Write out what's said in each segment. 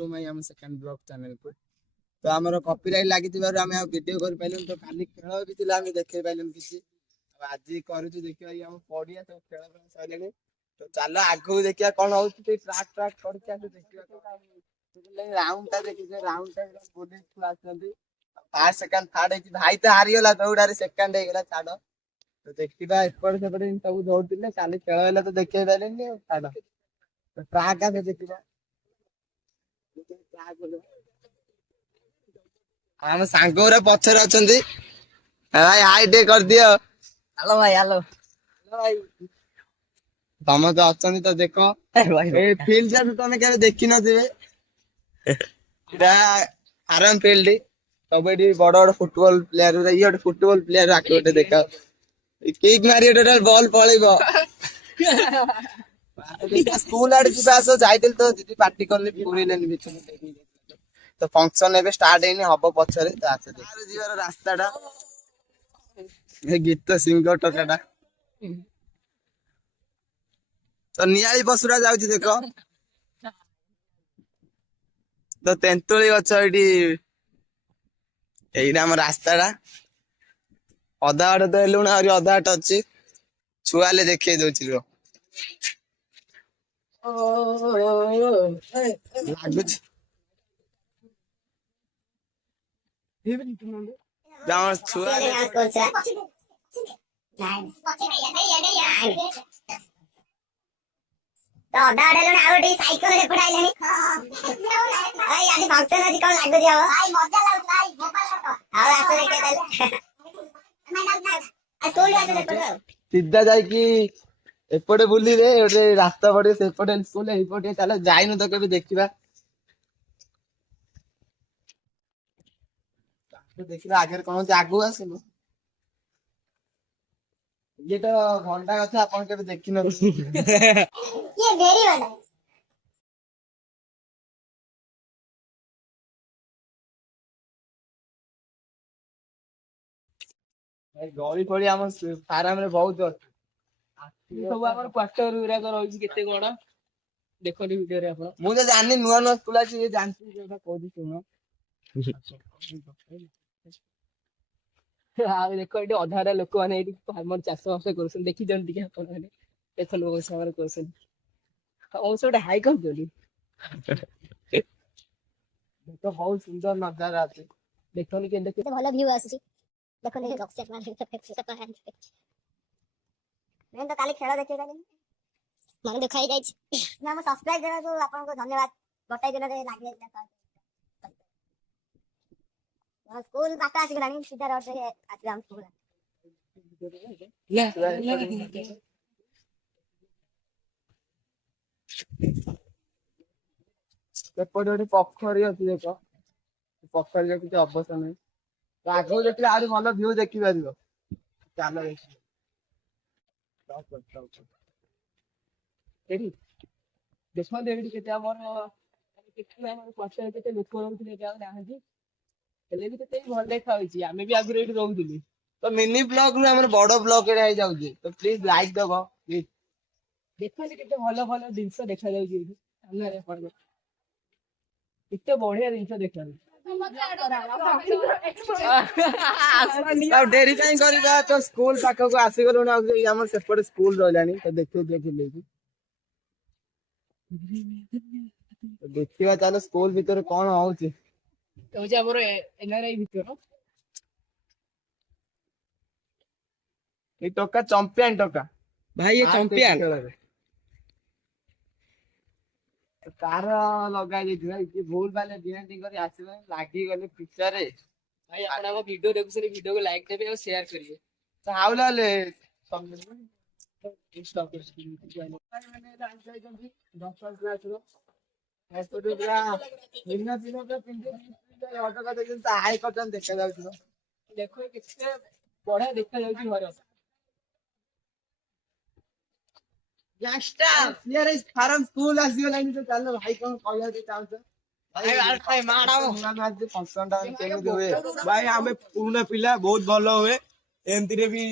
To my हम second blog channel को तो हमर कॉपीराइट लागि थिबार हम वीडियो कर पाइलन तो खाली खेल भी थिला हम देखे पाइलन किसी आज करू देखियो हम पडिया तो खेल सइलेनी तो चलो आगो देखिया कोन होउछ ते ट्रैक ट्रैक करके आसे देखियो तो राउंड ता देखियो राउंड ता पुलिस क्लास नदी फर्स्ट सेकंड थर्ड है भाई तो हारी गेला दौड़ारे सेकंड हे गेला छाडो तो देखिबा एपड़ सेपड़ सब दौड़तिले खाली खेल हेला तो देखै पाइलेनी छाडो तो ट्रैक आसे देखिबा हम सांगोरे पछर अछंती भाई हाई डे कर दियो हेलो भाई हेलो भाई तुम तो अछंती तो देखो ए फील्ड जा तुम केबे देखि न दिबे इरा आराम फील्ड कबड्डी बड़ बड़ फुटबॉल प्लेयर ये फुटबॉल प्लेयर आके देखा किक मारी टोटल बॉल पळेबो स्कूल आड़ जीवा आसो जाइतिल तो दीदी पार्टी करले पुरीलेनी बिचन तो फंक्शन एबे स्टार्ट हेनी हबो पछरे तो आसे देख जीवार रास्ताटा ए गीत सिंगर टकाटा तो नियाली बसुरा जाउची देखो तो तेंतुली गछ एडी एइडा हम रास्ताटा अधा आड़ तो हेलुण आरी अधा आट अछि छुआले देखै दोछि रो लागुच जाओ छुआ तो दाडे लोने आवडी साइकिल रे पडाइलेनी आई आदि फंक्शन आदि कोन लागो दियो आई मजा लागु भाई मोबाइल फोटो आ आसे के देले स्कूल आसे देखो सीधा जाई कि एपटे बुली रे ओटे रास्ता पड़े सेपटे स्कूल एपटे चलो जाइनु तो केबे देखिबा तो देखिबा आगे कोन जे आगु आसेलो ये तो घंटा कथा अपन केबे देखि न ये वेरी वाला भाई गली फड़ी हम फार्म रे बहुत अछि सब हमर क्वार्टर उरा कर होई केते कोन देखो वीडियो रे आपण मु तो जानि नुवा नुवा स्कूल अछि जानछि जेटा कोदी सुनो आ देखो एटी अधारा लोक माने एटी फार्मर चाष वास करछन देखि जन टिके आपण माने एथन लोक सामने करछन ओ सोडा हाई कर जोली तो बहुत सुंदर नजारा अछि देखो के देख भलो व्यू आसी देखो ने रॉकसेट मार मैं तो काली खेल देखे गाली मन देखाई जाई छी ना हम सब्सक्राइब देना तो आपन को धन्यवाद बताई देना रे लागे स्कूल बाटा आसी गलानी सीधा रोड से आसी हम स्कूल एपटे ओटे पोखरी अछि देखो पोखरी जे किछ अवस्था नै तो आगो देखले आरो भलो व्यू देखि पारिबो चलो देखि एटी देखो देडी केते हमर केते हमर क्वार्टर केते लोक रहउथिले जा नाहंती हेले भी केते भल देखा होई छी आमे भी आगु एटी रहउथिली तो मिनी ब्लॉग नु हमर बड़ ब्लॉग रे आइ जाउजी तो प्लीज लाइक दबो प्लीज देखो जे केते भलो भलो जिंस देखा जाउची एटी सामने रे पड़बो केते बढ़िया जिंस देखा जाउची अब डेरी काई करिबा तो स्कूल पाखो को आसी गलो ना हमर सेपट स्कूल रहलानी तो देखि लेबी तो देखिबा चलो स्कूल भीतर कोन होउची तो जे हमर एनआरआई भितर ए टका चैंपियन टका भाई ये चैंपियन तार लगा दिथिबा कि भूल वाले डिजाइन करी आसीबा लागी गले पिक्चर रे भाई आपण हम वीडियो देखुसरी वीडियो को लाइक देबे और शेयर करिए तो हाउलाले सब स्टॉप कर स्क्रीन मैंने डांस जाई जंदी 10 क्लास रो एस्तो दुरा बिना दिनो पे पिंजे ऑटो का देखन तो हाई कटन देखा जाउछ देखो कितने बढ़िया देखा जाउची घर यास्टा हियर इज फार्म स्कूल आसी गलानी तो चलो भाई कोन कहया दे चाहछ भाई माडाओ आज फंक्शन टा केमि हुए भाई हमें पुराना पिला बहुत भलो हुए एमती रे भी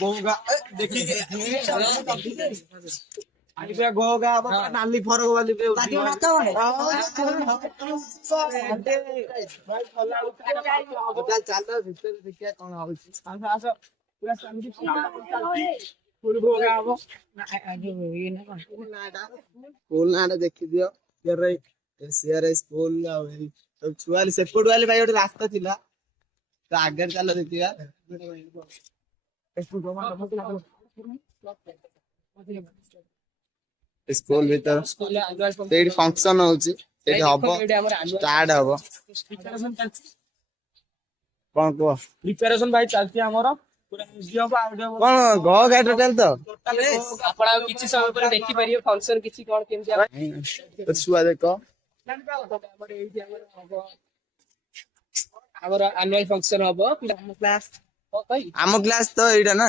गोगा देखि ଆଇବେ ଗୋଗା ହବ ପୁରା ନାଲି ଫରକ ବାଲି ବେ ଚାଲ ଭିତରେ ଦେଖିବା କଣ ହଉଛି। ସ୍କୁଲ ନାଁଟା ଦେଖିଦିଅ ସ୍କୁଲ ଆଉ ଛୁଆ ସେପଟୁ ଆଲେ ଭାଇ ଗୋଟେ ରାସ୍ତା ଥିଲା ତ ଆଗରେ ଚାଲ ଦେଖିବା। ସ୍କୁଲ ଭିତରେ ସେଇଠି ଫଙ୍କସନ ହଉଛି, ସେଇଠି ହବ ଷ୍ଟାର୍ଟ ହବ। କଣ କୁହ? ପ୍ରିପାରେସନ ଭାଇ ଚାଲିଛି ଆମର ପୁରା ମ୍ୟୁଜିୟମ କଣ ଘ ଗାଡି ଟୋଟାଲ ତ ଆପଣ ଆଉ କିଛି ସମୟ ପରେ ଦେଖିପାରିବେ ଫଙ୍କସନ କିଛି କଣ କେମିତି ଛୁଆ ଦେଖ ଆମର ଏଇଠି ଆମର ଆନୁଆଲ ଫଙ୍କସନ ହବ ଆମ କ୍ଲାସ ତ ଏଇଟା ନା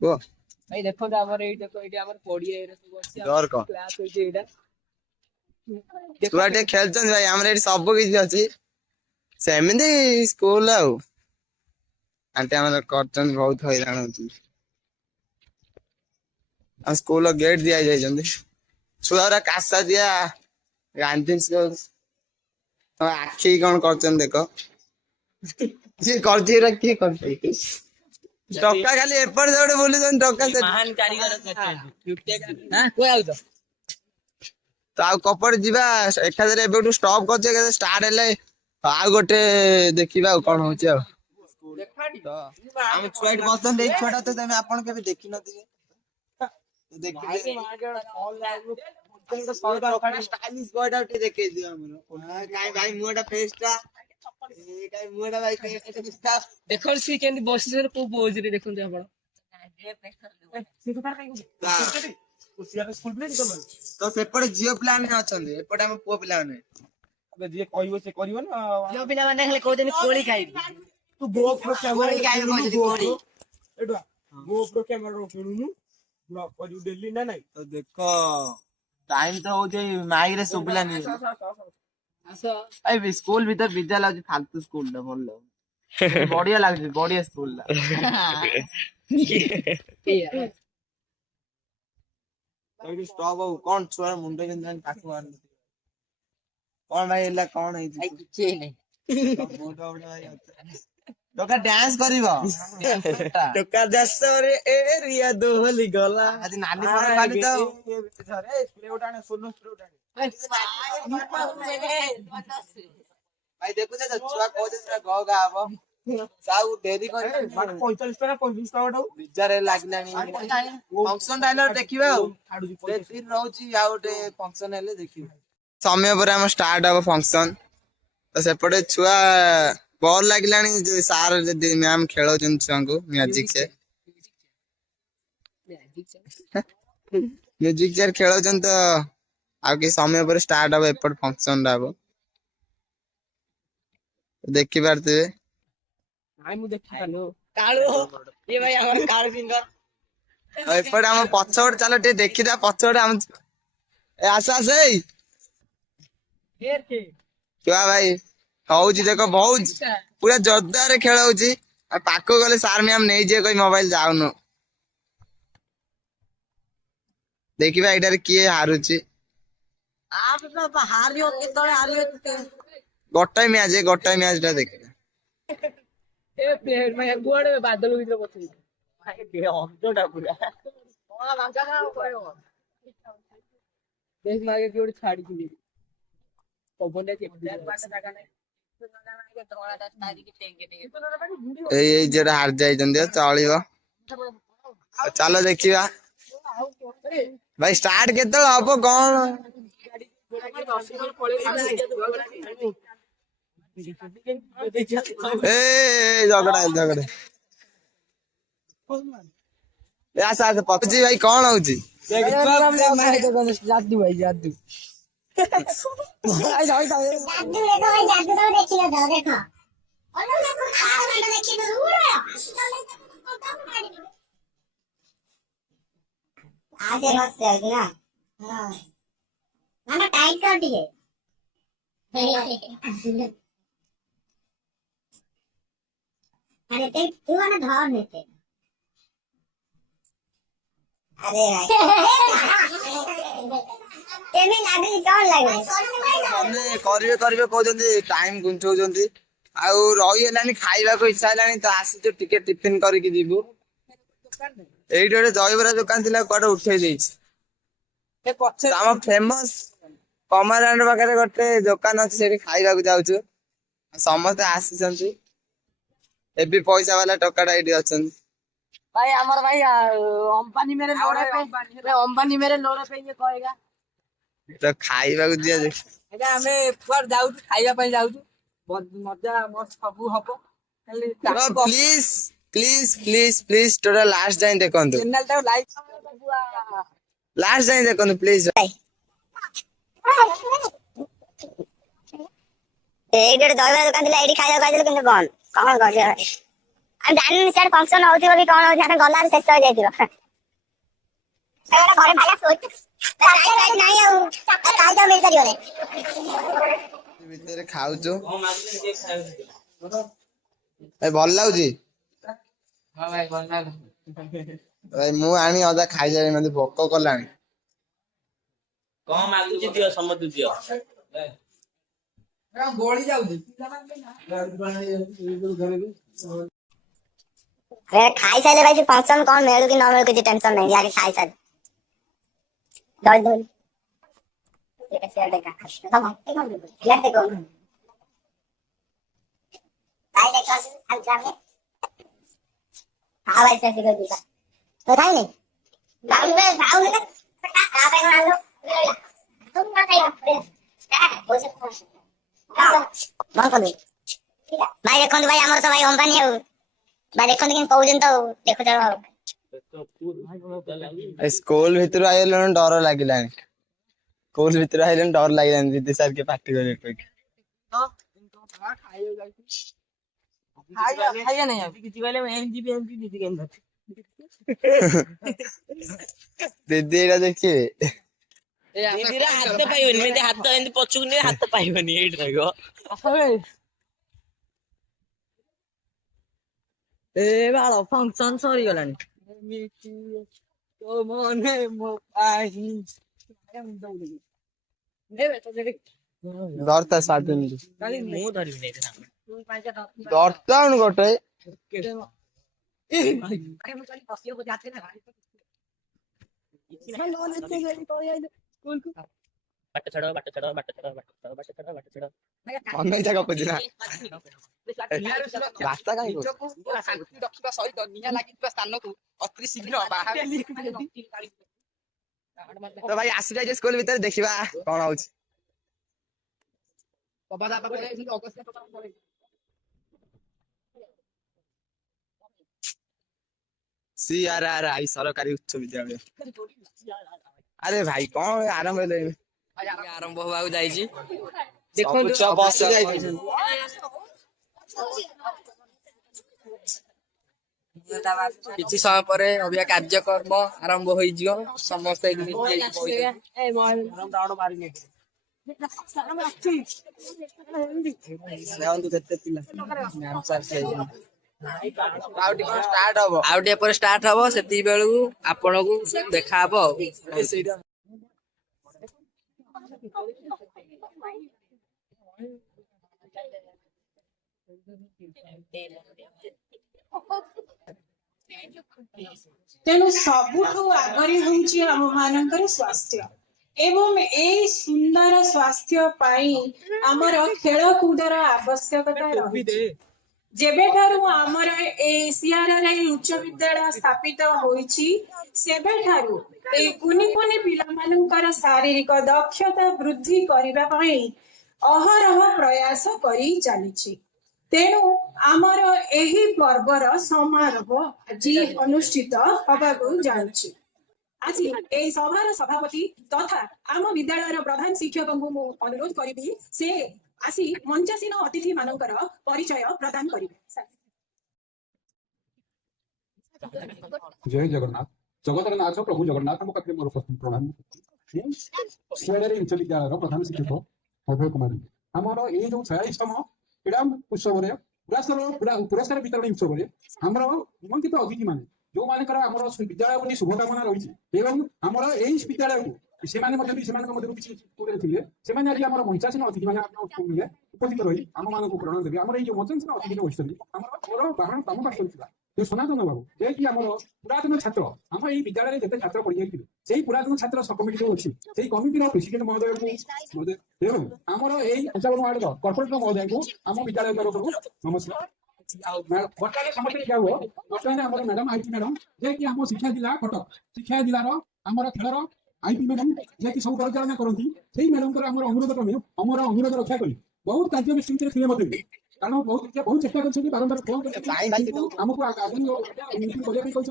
କୁହ। ଭାଇ ଦେଖନ୍ତୁ ଆମର ଏଇଟା ଏଇଠି ଆମର ପଡିଆ ସବୁ ଅଛି ଡର କହ। କ୍ଲାସ ହଉଛି ଏଇଟା। ଛୁଆ ଟିକେ ଖେଳୁଛନ୍ତି ଭାଇ, ଆମର ଏଇଠି ସବୁ କିଛି ଅଛି ସେମିତି ସ୍କୁଲ ଆଉ ଆଣ୍ଟି ଆମର କରୁଛନ୍ତି, ବହୁତ ହଇରାଣ ହଉଛି। ଆମ ସ୍କୁଲ ଗେଟ ଦିଆ ଯାଇଛନ୍ତି, ଛୁଆ କାଶା ଦିଆ ଗାନ୍ଧୀ ଆଖି କଣ କରୁଛନ୍ତି ଦେଖ। କିଏ କରୁଛି ଏଇଟା, କିଏ କରୁଛି? ଟକା ଖାଲି ଏପଟେ ସେପଟେ ବୁଲୁଛନ୍ତି ଟକା ତ ଆଉ କପଟେ ଯିବା ଏକାଥରେ ଏବେଠୁ ଷ୍ଟପ୍ କରୁଛେ, ଏକାଥରେ ଷ୍ଟାର୍ଟ ହେଲେ ଆଉ ଗୋଟେ ଦେଖିବା ଆଉ କଣ ହଉଛି ଆଉ। ଆମ ଛୁଆ ଏଠି ବସଛନ୍ତି, ଏଇ ଛୁଆଟା ତ ତମେ ଆପଣ କେବେ ଦେଖିନଥିବେ। ଷ୍ଟାଇଲିଶ ବୟଟା ଟିକେ ଦେଖେଇ ଦିଅ ଆମର। କାଇଁ ଭାଇ ମୁହଁଟା ଫେସ୍ ଟା କାଇଁ ମୁହଁଟା ଭାଇ ଦେଖନ୍ତୁ ସିଏ କେମିତି ବସିଛନ୍ତି କୋଉ ପୋଜରେ ଦେଖନ୍ତୁ ଆପଣ। ତ ସେପଟେ ଝିଅ ପିଲାମାନେ ଅଛନ୍ତି, ଏପଟେ ଆମ ପୁଅ ପିଲାମାନେ। ଯିଏ କହିବ ସେ କରିବ ନା। ଝିଅ ପିଲାମାନେ ଖାଲି କହୁଛନ୍ତି କୋଳି ଖାଇବି। ତୁ GoPro କୋଳି ଖାଇବେ କହୁଛନ୍ତି, କୋଳି। ଏଇଟା GoPro କ୍ୟାମେରା କିଣୁନୁ କରିବୁ ଡେଲି ନା ନାଇଁ। ତ ଦେଖ ଟାଇମ ତ ହଉଛି ମାଇକରେ ଶୁଭିଲାନି। ଏଇ ସ୍କୁଲ ଭିତରେ ବିଜା ଲାଗୁଛି, ଫାଲତୁ ସ୍କୁଲ ଟା ଭଲ ଲାଗୁଛି, ବଢିଆ ଲାଗୁଛି, ବଢିଆ ସ୍କୁଲ ଟା। ଏଇଠି ଷ୍ଟପ ହଉ କଣ ଛୁଆର ମୁଣ୍ଡ ବିନ୍ଧିଲାଣି ପାଖକୁ ଆଣିଲି। କଣ ଭାଇ ହେଲା, କଣ ହେଇଛି? କିଛି ହେଇନାହିଁ। ଟୋକା ଡ୍ୟାନ୍ସ କରିବ। ଟୋକା ଡ୍ୟାନ୍ସ ଏରିଆ ଦୋହଲି ଗଲା। ଆଜି ନାଲି ଫର ବାଲି ତ ଭାଇ ଦେଖୁଛ ତ ଛୁଆ କହୁଛନ୍ତି ଗ ଗା ହବ, ଆଉ ଡେରି କରି 45 ଟଙ୍କା 35 ଟଙ୍କା ବିଜାରେ ଲାଗିଲାଣି। ଫଙ୍କସନ ଟା ହେଲେ ଦେଖିବା ଆଉ ଦିନ ରହୁଛି, ଆଉ ଗୋଟେ ଫଙ୍କସନ ହେଲେ ଦେଖିବା। ସମୟ ପରେ ଆମ ଷ୍ଟାର୍ଟ ହବ ଫଙ୍କସନ। ତ ସେପଟେ ଛୁଆ ବଲ ଲାଗିଲାଣି, ସାର୍ ଯଦି ମ୍ୟାମ ଖେଳଉଛନ୍ତି ଛୁଆଙ୍କୁ ମ୍ୟାଜିକ ଚେୟାର ଖେଳଉଛନ୍ତି। ତ ଆଉ କିଛି ସମୟ ପରେ ଷ୍ଟାର୍ଟ ହବ, ଏପଟେ ଫଙ୍କସନ ଟା ହବ ଦେଖିପାରୁଥିବେ। ମୁଁ ଦେଖିପାରୁନି। ଆଉ ଏପଟେ ଆମ ପଛପଟେ ଚାଲ ଟିକେ ଦେଖିଦବା, ପଛପଟେ ଆମ ଆସ ଆସ ଏଇ ଛୁଆ ଭାଇ ହଉଛି ଦେଖ, ବହୁତ ପୁରା ଜୋରଦାରରେ ଖେଳ ହଉଛି। ଆଉ ପାଖକୁ ଗଲେ ସାର୍ ମ୍ୟାମ ନେଇଯିବେ, କହି ମୋବାଇଲ ଯାଉନୁ। ଦେଖିବା ଏଇଟାରେ କିଏ ହାରୁଛି। ଗୋଟାଏ ମ୍ୟାଚ ଟା ଦେଖ। କୁଆଡେ ବାଦଲ ଭିତରେ ପଶିଛି। ଛାଡିଥିଲି ଏଇ ଯୋଉଟା ହାରି ଯାଇଛନ୍ତି ଚଳିବ। ଚାଲ ଦେଖିବା ଭାଇ ଷ୍ଟାର୍ଟ କେତେବେଳେ ହବ କଣ? ଝଗଡା ଆସ ଆସ ପଛୁଛି ଭାଇ, କଣ ହଉଛି? ଯାଦୁ ଭାଇ ଯାଦୁ। ଯାଦୁ ଦେଖ ଭାଇ, ଯାଦୁ ତମେ ଦେଖିନଥିବ, ଦେଖ। ଟାଇଟ୍ କର ଟିକେ। ଆରେ ତୁ ମାନେ ଧର ନେତେ अरे केमी लागे कौन लागे ମାନେ କରିବେ କହୁଛନ୍ତି ଟାଇମ ଘୁଞ୍ଚଉଛନ୍ତି ଆଉ ରହି ହେଲାନି ଖାଇବାକୁ ଇଚ୍ଛା ହେଲାନି ତ ଆସିଛୁ ଟିକେ ଟିଫିନ କରିକି ଯିବୁ। ଏଇଠି ଗୋଟେ ଦହିବରା ଦୋକାନ ଥିଲା କୁଆଡେ ଉଠେଇ ଦେଇଛି। ତ ଆମ ଫେମସ କମରାଣ୍ଡ ପାଖରେ ଗୋଟେ ଦୋକାନ ଅଛି ସେଠି ଖାଇବାକୁ ଯାଉଛୁ। ସମସ୍ତେ ଆସିଛନ୍ତି ଏବେ ପଇସା ବାଲା ଟୋକାଟା ଏଇଠି ଅଛନ୍ତି। भाई हमारा भाई अंबानी मेरे लोड़े पे अंबानी मेरे लोड़े पे ये कहेगा ତ ଖାଇବାକୁ ଦିଆ ଦେଖ ଏଟା ଆମେ କୁଆଡେ ଯାଉଛୁ ଖାଇବା ପାଇଁ ଯାଉଛୁ ମଜା ମସ୍ତ ସବୁ ହବ ଖାଲି please please please please total last ଯାଏଁ ଦେଖନ୍ତୁ ଚ୍ୟାନେଲ ଟା ଲାଇକ୍ ଲାଷ୍ଟ ଯାଏଁ ଦେଖନ୍ତୁ ପ୍ଲିଜ। ଏଇଠି ଗୋଟେ ଦହିବରା ଦୋକାନ ଥିଲା ଏଇଠି ଖାଇବାକୁ ଖାଇଥିଲୁ କିନ୍ତୁ ବନ୍ଦ କଣ କରିବା ଆଉ ଜାଣିନି ସିଆଡେ ଫଙ୍କସନ ହଉଥିବ କି କଣ ହଉଛି ଆମେ ଗଲାରୁ ଶେଷ ହେଇଯାଇଥିବ ଘରେ ଭାଇଲା ନାଇଁ ଆଉ ଖାଇଯାଉ ମିଳିପାରିବନି ଭିତରେ ଖାଉଛୁ ଭଲ ଲାଗୁଛି ଭାଇ ଭଲ ଲାଗେ ଭାଇ ମୁଁ ଆଣି ଅଧା ଖାଇସାରି ମତେ ଭୋକ କଲାଣି। କଣ ମାଗୁଛି ଦିଅ ସମସ୍ତେ ଦିଅ ଗୋଳି ଯାଉଛି ଖାଇସାରିଲେ ଭାଇ ଫଙ୍କସନ କଣ ମିଳୁ କି ନ ମିଳୁ କିଛି ଟେନସନ ନାହିଁ ଆगे ଖାଇସାରିଲେ भाई देखो भाई आमर तो भाई अंबानी है भाई देखो कि कौन तो देखो चलो ସ୍କୁଲ ଭିତରୁ ଆଇଲାଣି ଡର ଲାଗିଲାଣି ସ୍କୁଲ ଭିତରୁ ଆଇଲାଣି ଡର ଲାଗିଲାଣି ଦିଦି ସାର୍ କି ପାର୍ଟି କରିବେ କହିକି। ଖାଇବା ନାହିଁ କିଛି କହିଲେ ଏମଜି ଦିଦି କେମିତି ଦିଦି ଏଇଟା ଦେଖିବେ ଦିଦିର ହାତ ପାଇବନି ଏମିତି ହାତ ଏମିତି ପଛକୁ ନେଇ ହାତ ପାଇବନି ଏଇଠି ରହିବ ଏ ବାଳ ଫଙ୍କସନ ସରିଗଲାଣି तो मने मो पाही देवे तो देवे ଦରତା ସ୍ୱାଧୀନ काली ମୁଁ ଧରିବିନି ଏଇଠି ସାଙ୍ଗ तू पांचा ଦରତା ଗୋଟେ ए भाई अरे मैं काली पसियो को जाते ना भाई चलो लेते गई तो यार स्कूल को ବାଟ ଛାଡ ବାଟ ଛାଡ ବାଟ ଛାଡ ବାଟ ଛାଡ ବାଟ ଛାଡ ବାଟ ଛାଡ ଅନେକ ଜାଗା ଖୋଜିଲା ରାସ୍ତା କାହିଁ କହୁଛୁ? ନିଜକୁ ପୁରା ଶାନ୍ତି ରଖିବା ସହିତ ନିଆଁ ଲାଗିଥିବା ସ୍ଥାନକୁ ଅତି ଶୀଘ୍ର ବାହାର ତ ଭାଇ ଆସିଯାଇଛି ସ୍କୁଲ ଭିତରେ ଦେଖିବା କଣ ହଉଛି। କବାଦା ପାଖରେ ଏମିତି ଅଗସ୍ତ୍ୟ ପ୍ରକାର ପଡେ CRRI ସରକାରୀ ଉଚ୍ଚ ବିଦ୍ୟାଳୟ। ଆରେ ଭାଇ କଣ ଆରମ୍ଭ ହେଲେ ଆରମ୍ଭ ହବାକୁ ଯାଇଛି ଦେଖନ୍ତୁ ଛୁଆ ବସି ଯାଇଛନ୍ତି କିଛି ସମୟ ପରେ ଅବିକା କାର୍ଯ୍ୟକ୍ରମ ଆରମ୍ଭ ହୋଇଯିବ ସମସ୍ତେ କେତେ ପିଲା ଆଉ ଟିକେ ଷ୍ଟାର୍ଟ ହବ ଆଉ ଟିକେ ପରେ ଷ୍ଟାର୍ଟ ହବ ସେତିକି ବେଳକୁ ଆପଣଙ୍କୁ ଦେଖା ହବ ସେଇଟା ତେଣୁ ସବୁଠୁ ଆଗରେ ହଉଛି ଆମ ମାନଙ୍କର ସ୍ୱାସ୍ଥ୍ୟ ଏବଂ ଏଇ ସୁନ୍ଦର ସ୍ୱାସ୍ଥ୍ୟ ପାଇଁ ଆମର ଖେଳକୁଦର ଆବଶ୍ୟକତା ରହିଛି। ଯେବେଠାରୁ ଆମର ଏଇ CRRI ଉଚ୍ଚ ବିଦ୍ୟାଳୟ ସ୍ଥାପିତ ହୋଇଛି ସେବେଠାରୁ ଏଇ କୁନି କୁନି ପିଲାମାନଙ୍କର ଶାରୀରିକ ଦକ୍ଷତା ବୃଦ୍ଧି କରିବା ପାଇଁ ଅହରହ ପ୍ରୟାସ କରି ଚାଲିଛି। ତେଣୁ ଆମର ଏହି ପର୍ବର ସମାରୋହ ଆଜି ଅନୁଷ୍ଠିତ ହେବାକୁ ଯାଉଛି। ଆଜି ଏହି ସଭାର ସଭାପତି ତଥା ଆମ ବିଦ୍ୟାଳୟର ପ୍ରଧାନ ଶିକ୍ଷକଙ୍କୁ ମୁଁ ଅନୁରୋଧ କରିବି ସେ ଆସି ମଞ୍ଚାସୀନ ଅତିଥି ମାନଙ୍କର ପରିଚୟ ପ୍ରଦାନ କରିବେ। जय जगन्नाथ जगतनाथ प्रभु जगन्नाथ पाखे मोर प्रणाम CRRI उच्च विद्यालय प्रधान शिक्षक अभय कुमार आमर ये जो 46तम क्रीड़ा उत्सव पुरस्कार वितरण उत्सव आमर निमंत्रित अतिथि माने जो मानकर आमर विद्यालय प्रति शुभकामना रही आमर यही विद्यालय को ସେମାନେ ମଧ୍ୟ ବି ସେମାନଙ୍କ ମଧ୍ୟରୁ କିଛି ସ୍ଟୁଡେଣ୍ଟ ଥିଲେ ସେମାନେ ଆଜି ଆମର ମଞ୍ଚାସୀନ ଅତିଥି ମାନେ ଆପଣ ସ୍କୁଲରେ ଉପସ୍ଥିତ ରହି ଆମମାନଙ୍କୁ ପ୍ରେରଣା ଦେବେ ଆମର ଏଇ ଯୋଉ ମଞ୍ଚାସୀନ ଅତିଥି ବସିଛନ୍ତି ଆମର ମୋର ବାହନ କାମ ପାଠ କରିଥିଲା ଯୋଉ ସନାତନ ବାବୁ ଯିଏକି ଆମର ପୁରାତନ ଛାତ୍ର ଆମ ଏଇ ବିଦ୍ୟାଳୟରେ ଯେତେ ଛାତ୍ର ପଢିଯାଇଥିଲେ ସେଇ ପୁରାତନ ଛାତ୍ର କମିଟି ଯୋଉ ଅଛି ସେଇ କମିଟିର ପ୍ରେସିଡେଣ୍ଟ ମହୋଦୟଙ୍କୁ ଏବଂ ଆମର ଏଇ 55 ୱାର୍ଡର କର୍ପୋରେଟର ମହୋଦୟଙ୍କୁ ଆମ ବିଦ୍ୟାଳୟ ତରଫରୁ ନମସ୍କାର। ବର୍ତ୍ତମାନ ସମସ୍ତେ ଯାଉ ବର୍ତ୍ତମାନ ଆମର ମ୍ୟାଡାମ ଆଇଟି ମ୍ୟାଡାମ ଯିଏକି ଆମ ଶିକ୍ଷା ଜିଲ୍ଲା କଟକ ଶିକ୍ଷା ଜିଲ୍ଲାର ଆମର ଖେଳର आईपी मैडम जी सब परिचालना करती से मैडम आम अनुरोध क्रमे आमर अनुरोध रक्षा कर बहुत कार्य विस्तृत थे मतलब कारण बहुत चेष्टा कर बारंबार फोन आमको आगामी बहुत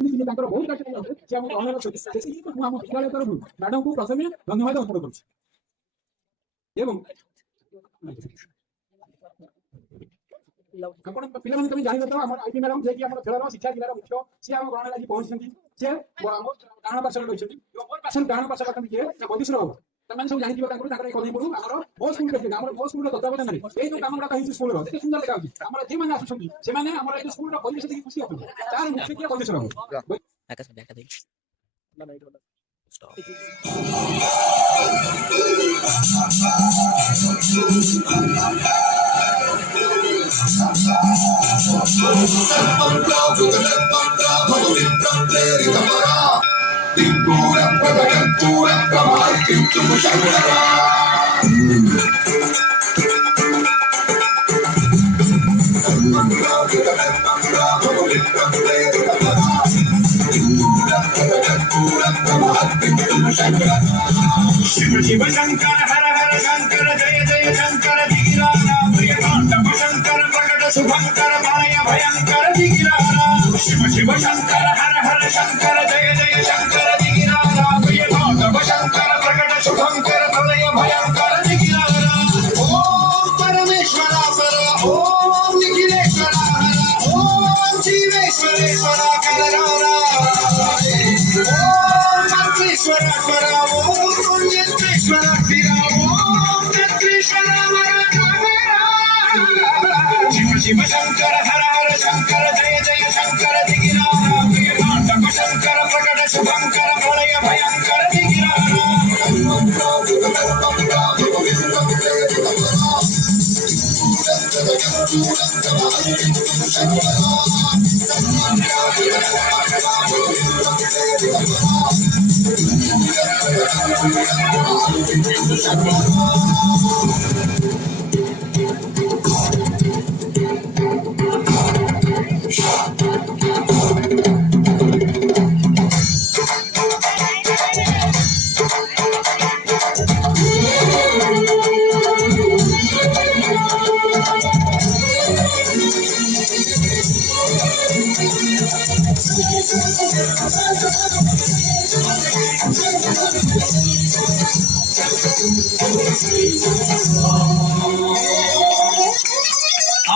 विद्यालय तरफ मैडम को प्रथम धन्यवाद अर्पण कर पिला तुम जान तो आम आईटी मैडम जी खेल शिक्षा जिलार मुख्य सी आम ग्रहण आज पहुंची सी डाण पार्श्व रही डाण पार्श्व बदिश्वर हम तुम सब जानते कदी पड़ू आम मो स्कूल मो स्कूल तत्वावधान ये जो कम गुड़ा स्कूल सुंदर देखा आम जे मैंने आसुँच से स्कूल परिवेश देखिए खुशी होती तार मुख्य किए बदिश्वर हम शिव शिव शंकर हर हर शंकर जय जय शंकर दिगिरारा प्रियकांतम शंकर प्रकट शुभंकर भय भयंकर दिगिरारा शिव शिव शंकर हर हर शंकर जय जय शंकर दिगिरारा प्रियकांतम शंकर प्रकट शुभंकर भय भयंकर दिगिरारा ओम परमेश्वरा पर ओम निखिलेश्वरा हर ओम जीवेश्वरेश्वरा कररारा ओम मंत्रेश्वरा स्वरा ओम यंत्रेश्वरा फिरा ओम तत्रेश्वरा शिव शिव शंकर हर हर शंकर जय जय शंकर दिगिरारा प्रियकांतम शंकर प्रकट शुभंकर प्रलय भयंकर दिगिरारा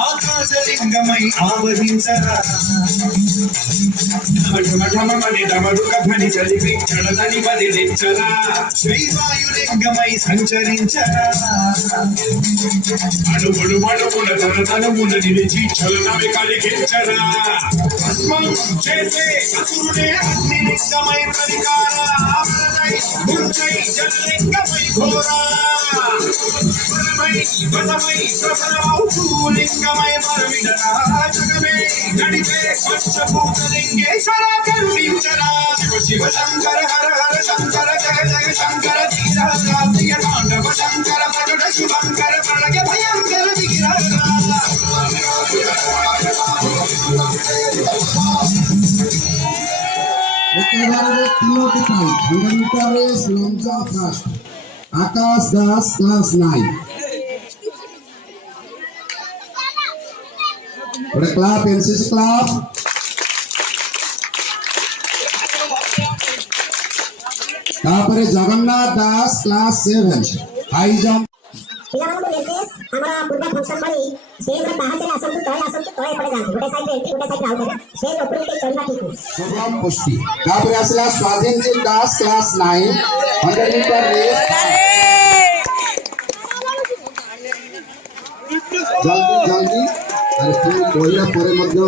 ఆకాశలింగమై ఆవరించరా ఢమఢమఢమని డమరుక ధ్వని చలిపి క్షణదని బదిలించరా శ్రీవాయులింగమై సంచరించరా అడుగుడు అడుగుల తనతనమున నిలిచి చలనవి కలిగించరా భస్మం చేసే అసురుడే అగ్నిలింగమై ప్రతికారా ముంచై జలలింగమై ఘోరా వసమై ప్రసరమౌలింగమై పరమిడరా జగమే నడిపే పంచభూతలింగేశ్వర కరుణించరా శివ శివ శంకర హర హర శంకర జయ జయ శంకర ధీరా ప్రియ శంకర ప్రకట శుభంకర ప్రళయ భయంకర దిగిరారా तीनोटी point 100 metre race long jump first Akash Das class 9 और क्लाप एनसीसी क्लाप तापर Jagannath Das class 7 high jump ପିଲାମାନଙ୍କୁ ନିର୍ଦ୍ଦେଶ ଆମର ପୂର୍ବ ଫଙ୍କସନ ଭଳି ଷ୍ଟେଜରେ ପାହାଚରେ ଆସନ୍ତୁ ତଳେ ପଡେ ଯାଆନ୍ତୁ ଗୋଟେ ସାଇଡରେ ଏଣ୍ଟ୍ରି ଗୋଟେ ସାଇଡରେ ଆଉଟ ହେବ ଷ୍ଟେଜ ଉପରକୁ ଟିକେ ଚଢିବା ଠିକ शुभम पुष्टि तापर आसला स्वाधीन ji Das class 9 100 metre race जल्दी जल्दी अरे तुम कोइला परे मध्य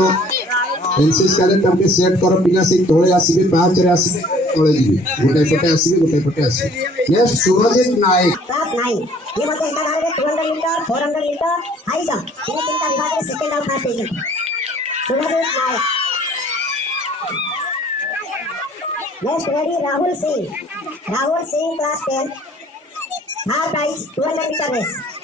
एनसीसी कैडेट हमके सेट करो पिला से तोड़े आसीबे पांच रे आसीबे तोड़े जीबे गोटे पटे आसीबे गोटे पटे आसीबे नेक्स्ट सुरजित नायक क्लास 9 ये बोलते हैं इधर 200 मीटर 400 मीटर हाई जंप ये तीनटा विभाग में सेकंड और first position Surjit Nayak next ready Rahul Singh class 10 half price 200 metre race